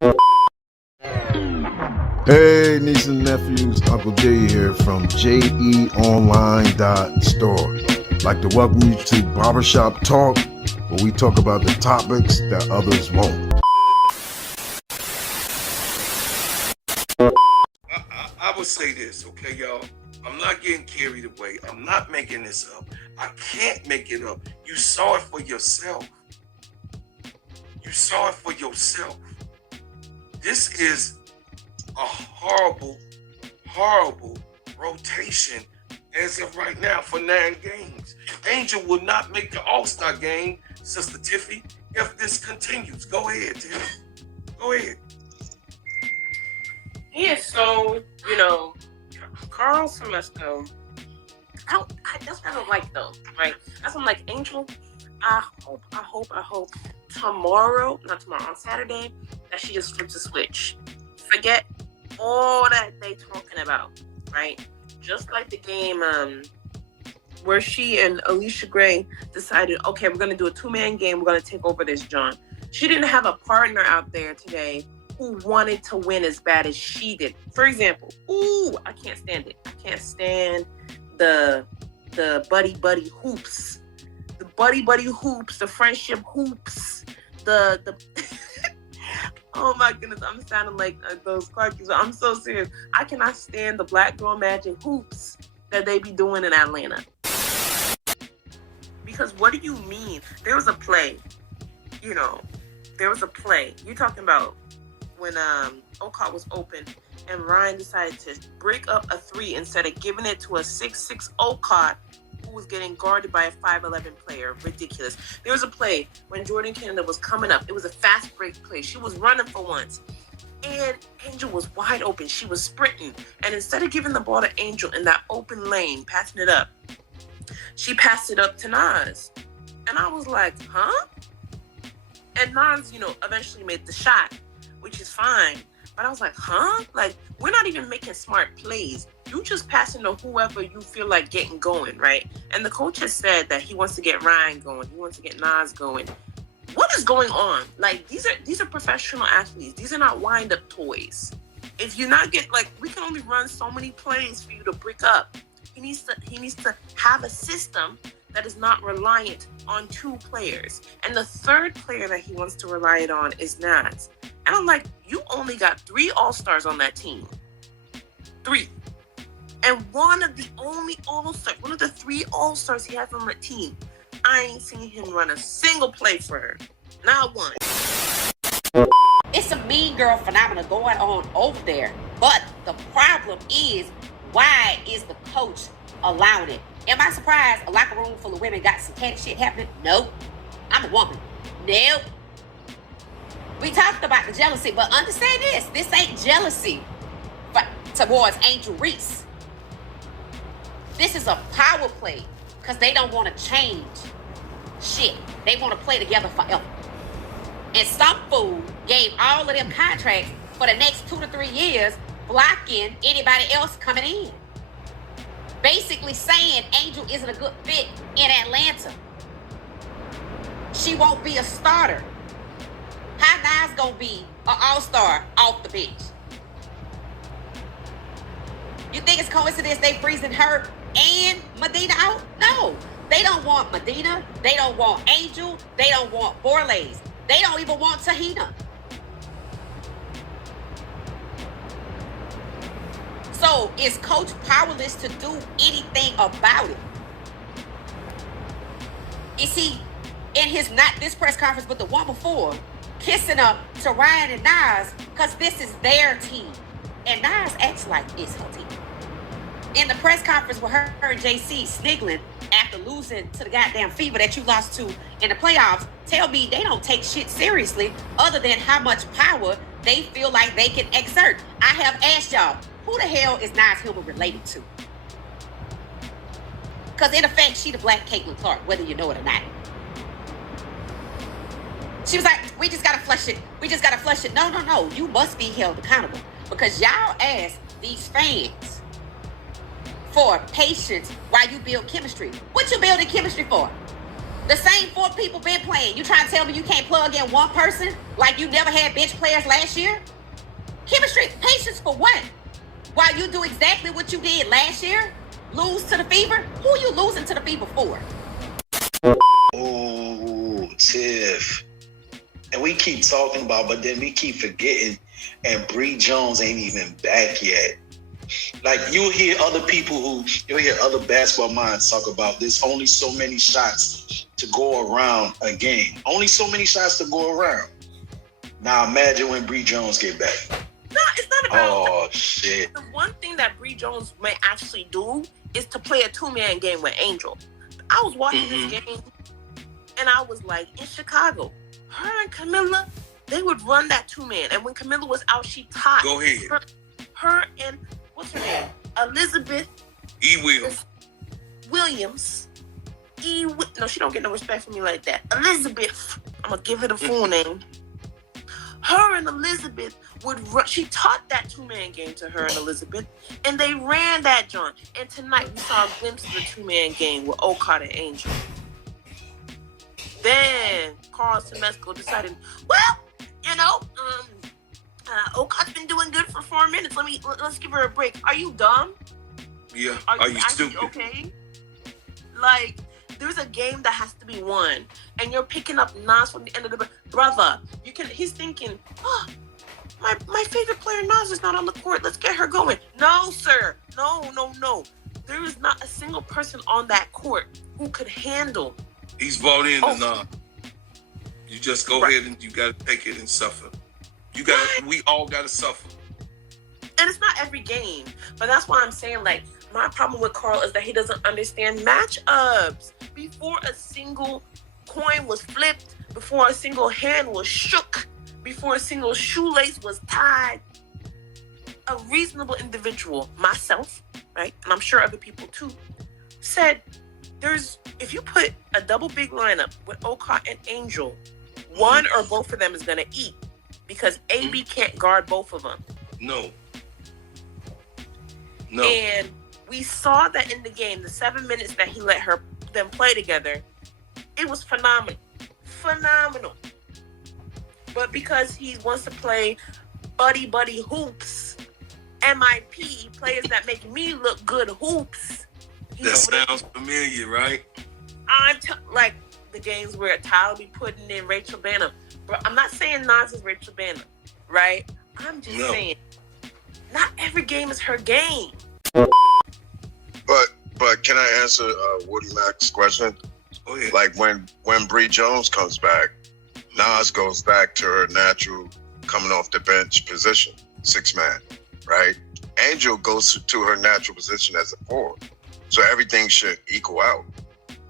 Hey, nieces and nephews, Uncle Jay here from jeonline.store. Like to welcome you to Barbershop Talk, where we talk about the topics that others won't. I would say this, okay, y'all? I'm not getting carried away. I'm not making this up. I can't make it up. You saw it for yourself. You saw it for yourself. This is a horrible, horrible rotation as of right now for 9 games. Angel will not make the All-Star game, Sister Tiffy, if this continues. Go ahead, Tiffy. Go ahead. Yeah, so, Carl Semesco, that's what I don't like, though, right? That's what I'm like, Angel, I hope tomorrow, on Saturday, that she just flips a switch. Forget all that they talking about, right? Just like the game where she and Alicia Gray decided, okay, we're going to do a 2-man game. We're going to take over this John. She didn't have a partner out there today who wanted to win as bad as she did. For example, I can't stand it. I can't stand the buddy hoops. The buddy hoops, the friendship hoops, the oh my goodness, I'm sounding like those Clarkies. I'm so serious. I cannot stand the Black Girl Magic hoops that they be doing in Atlanta. Because what do you mean? There was a play. You're talking about when Ocott was open and Rhyne decided to break up a 3 instead of giving it to a 6'6" Ocott who was getting guarded by a 5'11" player. Ridiculous. There was a play when Jordan Canada was coming up. It was a fast break play. She was running for once. And Angel was wide open. She was sprinting. And instead of giving the ball to Angel in that open lane, passing it up, she passed it up to Nas. And I was like, huh? And Nas, eventually made the shot, which is fine. But I was like, huh? Like, we're not even making smart plays. You just passing to whoever you feel like getting going, right? And the coach has said that he wants to get Rhyne going. He wants to get Nas going. What is going on? Like, these are professional athletes. These are not wind-up toys. If you're not we can only run so many plays for you to break up. He needs to have a system that is not reliant on 2 players. And the third player that he wants to rely it on is Nas. And I'm like, you only got 3 All-Stars on that team. 3. And one of the 3 All-Stars he has on that team, I ain't seen him run a single play for her. Not one. It's a mean girl phenomenon going on over there. But the problem is, why is the coach allowing it? Am I surprised a locker room full of women got some catty shit happening? No. I'm a woman. Nope. We talked about the jealousy, but understand this. This ain't jealousy towards Angele Reese. This is a power play because they don't want to change shit. They want to play together forever. And some fool gave all of them contracts for the next 2 to 3 years, blocking anybody else coming in. Basically saying Angel isn't a good fit in Atlanta. She won't be a starter. How Nas gonna be an all-star off the bench? You think it's coincidence they freezing her and Medina out? No. They don't want Medina. They don't want Angel. They don't want Borlaze. They don't even want Tahina. So is Coach powerless to do anything about it? Is he in his, not this press conference, but the one before, kissing up to Ryan and Nas because this is their team? And Nas acts like it's her team. In the press conference with her and JC sniggling after losing to the goddamn Fever that you lost to in the playoffs, tell me they don't take shit seriously other than how much power they feel like they can exert. I have asked y'all, who the hell is Nas Hillman related to? Because in effect, she the black Caitlin Clark, whether you know it or not. She was like, we just got to flush it. We just got to flush it. No. You must be held accountable because y'all ask these fans for patience while you build chemistry. What you building chemistry for? The same 4 people been playing. You trying to tell me you can't plug in one person like you never had bench players last year? Chemistry, patience for what? While you do exactly what you did last year, lose to the Fever? Who are you losing to the Fever for? Oh, Tiff. And we keep talking about, but then we keep forgetting, and Bree Jones ain't even back yet. Like, you'll hear other basketball minds talk about there's only so many shots to go around a game. Only so many shots to go around. Now imagine when Bree Jones get back. No, it's not about. Oh, shit. The one thing that Bree Jones may actually do is to play a 2-man game with Angel. I was watching this game, and I was like, in Chicago, her and Camilla, they would run that 2-man. And when Camilla was out, she tied. Go ahead. Her and, what's her name? Elizabeth Williams. No, she don't get no respect from me like that. Elizabeth. I'm going to give her the full name. Her and Elizabeth would run. She taught that 2-man game to her and Elizabeth, and they ran that joint. And tonight we saw a glimpse of the 2-man game with Okada and Angel. Then Carl Semesco decided, well, Okada's been doing good for 4 minutes. Let's give her a break. Are you dumb? Yeah. Are you stupid? Okay? Like, there's a game that has to be won, and you're picking up Nas from the end of the brother. He's thinking, my favorite player Nas is not on the court. Let's get her going. No, sir. No. There is not a single person on that court who could handle. He's bought in to Nas. You just go ahead and you got to take it and suffer. We all got to suffer. And it's not every game, but that's why I'm saying, like, my problem with Carl is that he doesn't understand matchups. Before a single coin was flipped, before a single hand was shook, before a single shoelace was tied, a reasonable individual, myself, right, and I'm sure other people too, said, if you put a double big lineup with Okada and Angel, one or both of them is going to eat, because AB can't guard both of them. No. And we saw that in the game, the 7 minutes that he let them play together, it was phenomenal. But because he wants to play buddy hoops, MIP, players that make me look good hoops. That sounds familiar, right? Like the games where Tyler be putting in Rachel Banner. But I'm not saying Nas is Rachel Banner, right? I'm just saying, not every game is her game. But can I answer Woody Mac's question? Oh, yeah. Like when Bree Jones comes back, Nas goes back to her natural coming off the bench position, 6-man, right? Angel goes to her natural position as a forward. So everything should equal out.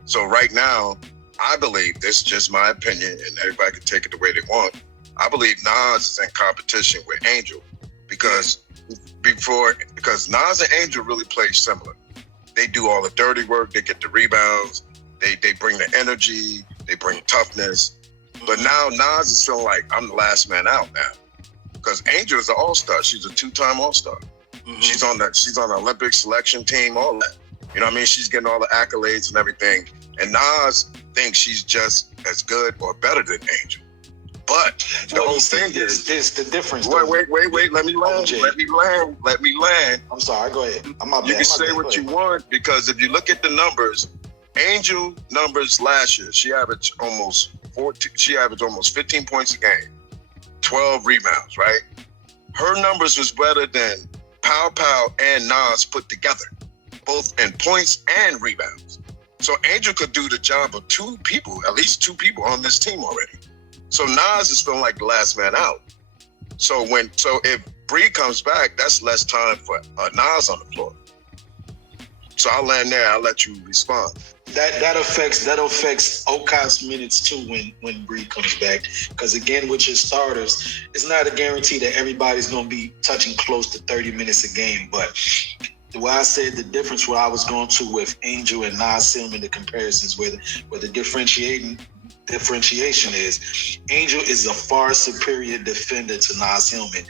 So right now, I believe, this is just my opinion, and everybody can take it the way they want. I believe Nas is in competition with Angel because Nas and Angel really play similar. They do all the dirty work, they get the rebounds, they bring the energy, they bring toughness. But now Nas is feeling like I'm the last man out now. Because Angel is an all-star. She's a 2-time all-star. Mm-hmm. She's on the Olympic selection team, all that. You know what I mean? She's getting all the accolades and everything. And Nas thinks she's just as good or better than Angel. But the whole thing is the difference. Wait. Let me land. I'm sorry. Go ahead. You can say what you want, because if you look at the numbers, Angel numbers last year, she averaged almost 15 points a game, 12 rebounds, right? Her numbers was better than Pow and Nas put together, both in points and rebounds. So Angel could do the job of at least two people on this team already. So Nas is feeling like the last man out. So if Bree comes back, that's less time for Nas on the floor. So I'll land there. I'll let you respond. That affects Okada's minutes too when Bree comes back. Because again, with your starters, it's not a guarantee that everybody's going to be touching close to 30 minutes a game. But the way I said the difference, what I was going to with Angel and Nas Silman, the comparisons where the differentiation is, Angel is a far superior defender to Nas Hillman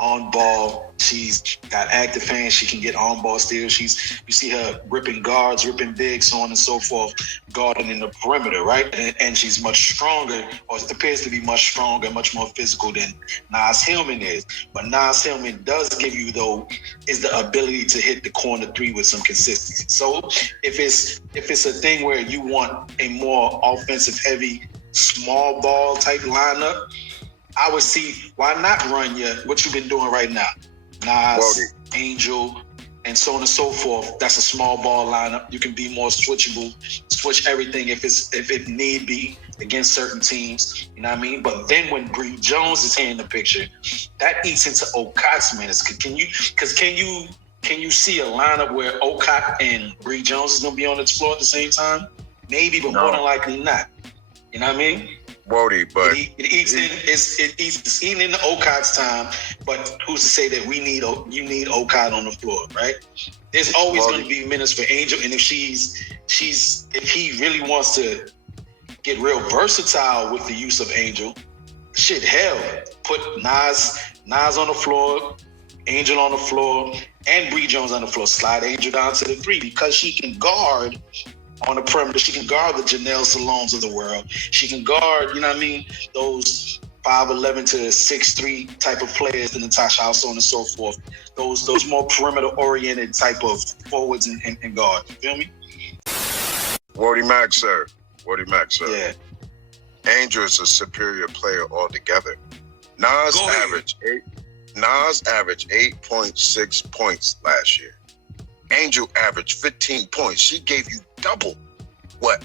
on ball. She's got active hands. She can get on ball steals. You see her ripping guards, ripping bigs, so on and so forth, guarding in the perimeter, right? And she's much stronger, or it appears to be much stronger, much more physical than Naz Hillman is. But Naz Hillman does give you, though, is the ability to hit the corner three with some consistency. So if it's a thing where you want a more offensive heavy, small ball type lineup, I would see why not run what you've been doing right now. Nas, Angel, and so on and so forth. That's a small ball lineup. You can be more switchable, switch everything if it need be against certain teams. You know what I mean? But then when Bree Jones is here in the picture, that eats into Okat's minutes. Can you see a lineup where Okat and Bree Jones is gonna be on the floor at the same time? Maybe, but more than likely not. You know what I mean? Wody, but it eats eating into Okat's time. But who's to say that you need Okat on the floor, right? There's always going to be minutes for Angel, and if he really wants to get real versatile with the use of Angel, shit, hell, put Nas on the floor, Angel on the floor, and Bree Jones on the floor. Slide Angel down to the 3 because she can guard on the perimeter. She can guard the Janelle Salones of the world. She can guard, you know what I mean, those 5'11" to 6'3" type of players, the Natasha House, so on and so forth. Those more perimeter-oriented type of forwards and guard. You feel me? Wody Mack, sir. Yeah. Angel is a superior player altogether. Nas averaged 8.6 points last year. Angel averaged 15 points. She gave you double what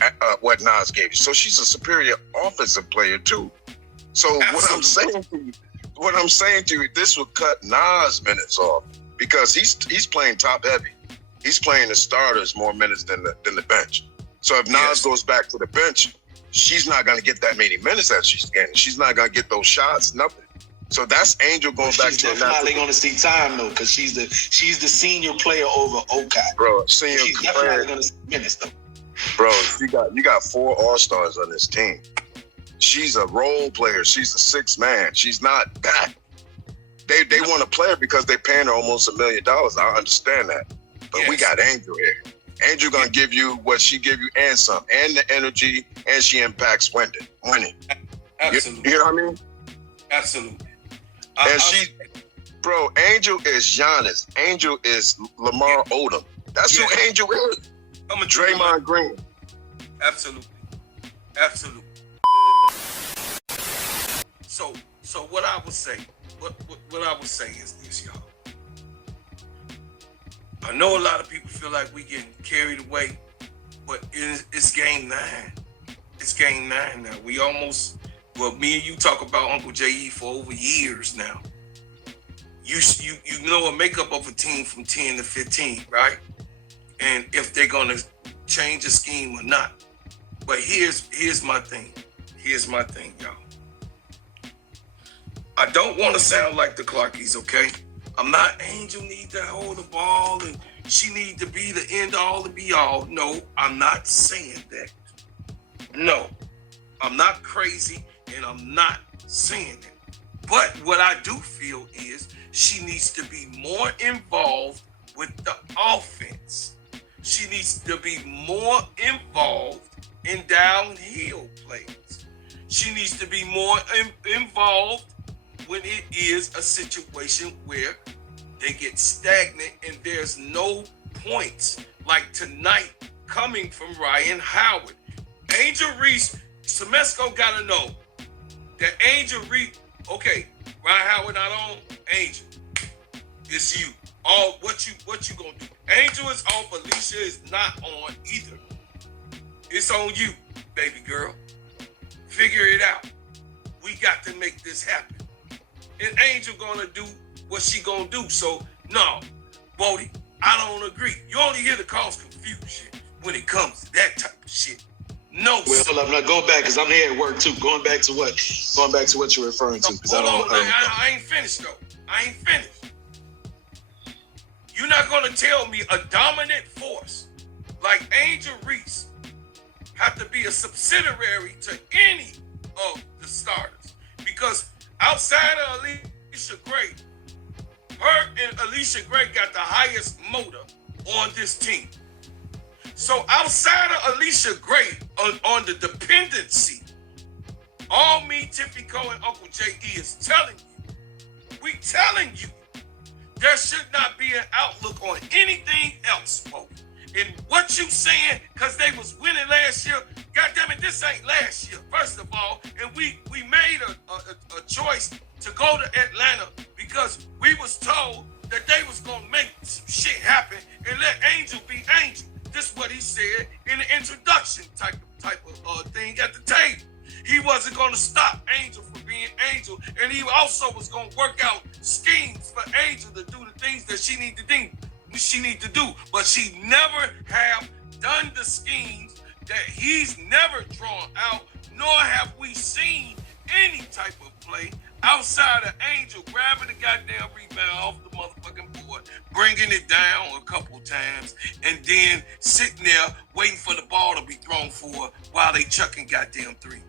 Nas gave you. So she's a superior offensive player too. So what I'm saying to you, this will cut Nas minutes off because he's playing top heavy. He's playing the starters more minutes than the bench. So if Nas goes back to the bench, she's not going to get that many minutes that she's getting. She's not going to get those shots, nothing. So that's Angel going back to the She's definitely going to see time though, because she's the senior player over Okat. Bro, senior she's definitely going to see minutes though. Bro, you got 4 All-Stars on this team. She's a role player. She's a 6th man. She's not that. They want to play her because they're paying her almost $1 million. I understand that. But we got Angel here. Angel going to give you what she give you and some, and the energy, and she impacts winning. Absolutely. You know what I mean? Absolutely. And Angel is Giannis. Angel is Lamar Odom. That's who Angel is. I'm a Draymond Green. Absolutely. So what I would say is this, y'all. I know a lot of people feel like we getting carried away, but it's game 9. It's game 9 now. We almost, me and you talk about Uncle J.E. for over years now. You know a makeup of a team from 10 to 15, right? And if they're gonna change the scheme or not. But here's my thing. Y'all. I don't want to sound like the Clarkies, okay? I'm not Angel need to hold the ball and she need to be the end all to be all. No, I'm not saying that. No, I'm not crazy and I'm not saying that. But what I do feel is she needs to be more involved with the offense. She needs to be more involved in downhill plays. She needs to be more involved when it is a situation where they get stagnant and there's no points like tonight coming from Rhyne Howard. Angel Reese, Semesco got to know that Angel Reese, okay, Rhyne Howard not on, Angel, it's you. All what you gonna do? Angel is off, Alicia is not on either. It's on you, baby girl. Figure it out. We got to make this happen. And Angel gonna do what she gonna do. So no, Bodie, I don't agree. You only hear the cause confusion when it comes to that type of shit. No. Well, hold up, now go back because I'm here at work too. Going back to what you're referring to. Hold on, I ain't finished though. I ain't finished. You're not gonna tell me a dominant force like Angel Reese have to be a subsidiary to any of the starters, because outside of Alicia Gray, Her and Alicia Gray got the highest motor on this team. So outside of Alicia Gray on the dependency, all me, Tiffy Cole, and Uncle J.E. is telling you, we telling you, there should not be an outlook on anything else, folks. And what you saying, because they was winning last year, goddamn it, this ain't last year, first of all. And we made a choice to go to Atlanta because we was told that they was going to make some shit happen and let Angel be Angel. This is what he said in the introduction type of thing at the table. He wasn't going to stop Angel from being Angel, and he also was going to work out schemes for Angel to do the things that she need to do. But she never have done the schemes that he's never drawn out, nor have we seen any type of play outside of Angel grabbing the goddamn rebound off the motherfucking board, bringing it down a couple times, and then sitting there waiting for the ball to be thrown for her while they chucking goddamn threes.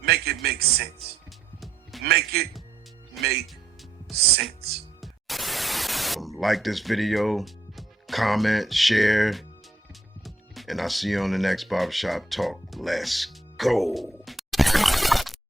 Make it make sense. Make it make sense. Like this video, comment, share, and I'll see you on the next Barbershop Talk. Let's go.